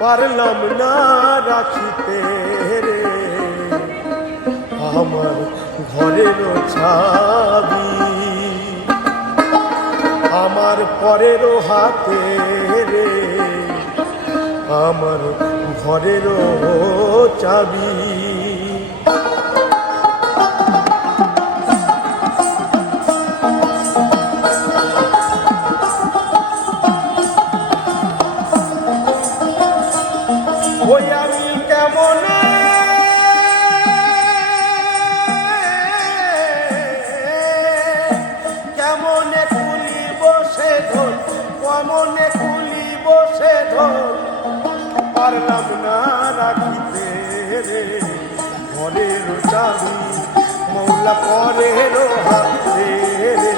পারলাম না রাখিতে রে। আমার ঘরের ছাবি আমার পরের হাতে রে। আমার ঘরের চাবি। ওই আমি কেমনে? কেমনে কুলি বসে ধন কেমনে কুলি না রাখিতে রে। ঘরের চাবি মৌলা পরের হাতে রে।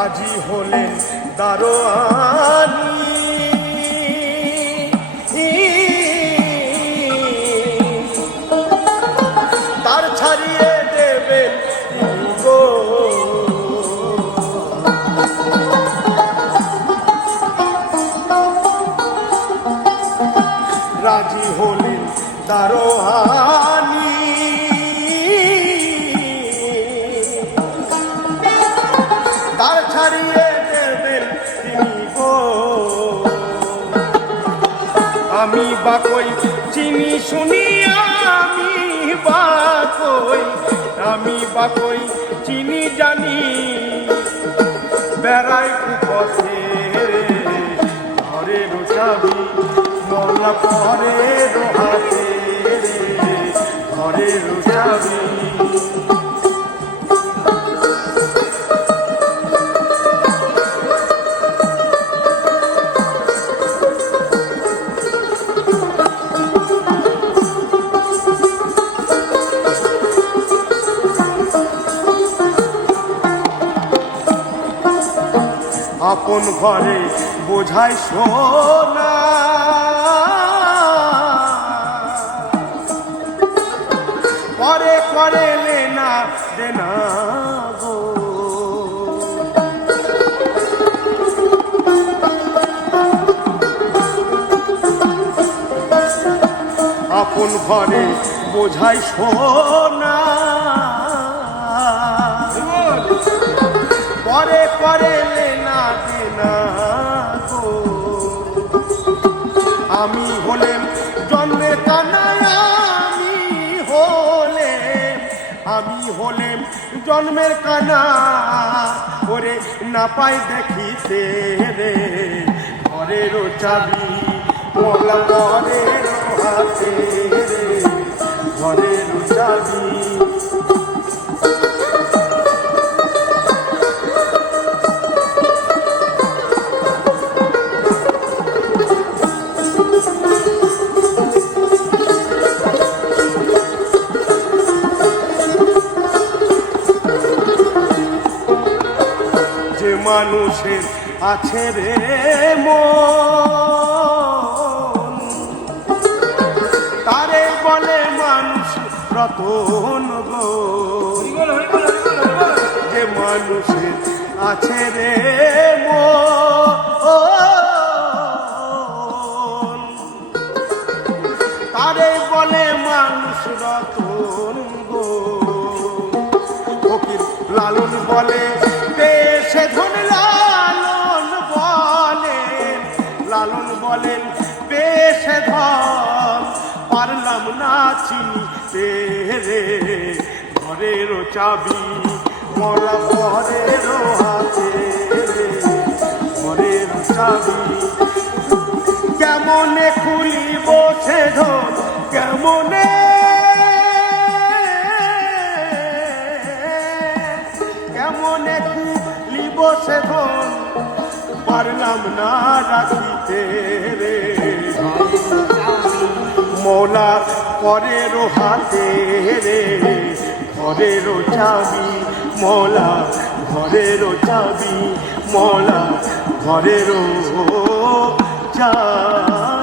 রাজি হলেন দারোয়ানি। তার দেবেন তিনি গো আমি বা কই চিনি শুনি, আমি বা কই আমি বা কই চিনি জানি। বেড়াই পথে ঘরের চাবি মরলা পরের হাতে ঘরের চাবি আপন ঘরে বোঝাই সোনা। পরে করে লেনা দেনা আপন ঘরে বোঝাই সোনা। পরে পরে হলেম জন্মের কানা ওরে না পাই দেখিতে রে। ঘরের চাবি ঘরের হাতে ঘরের চাবি মানুষের আছে রে মন। তারে বলে মানুষ রতন যে মানুষের আছে রে মন। তারে বলে মানুষ রতন গো। ফকির লালন বলে, দেশে না চিনিতে রে। ঘরের চাবি মরা ঘরের হাতে ঘরের চাবি। কেমনে খুলিব সে ধন কেমনে? কেমনে খুলিব সে ধন পারলাম না রাখিতে রে। মোলা পরের হাতে রে ঘরের চাবি মলা ঘরের চাবি মলা ঘরের চাবি।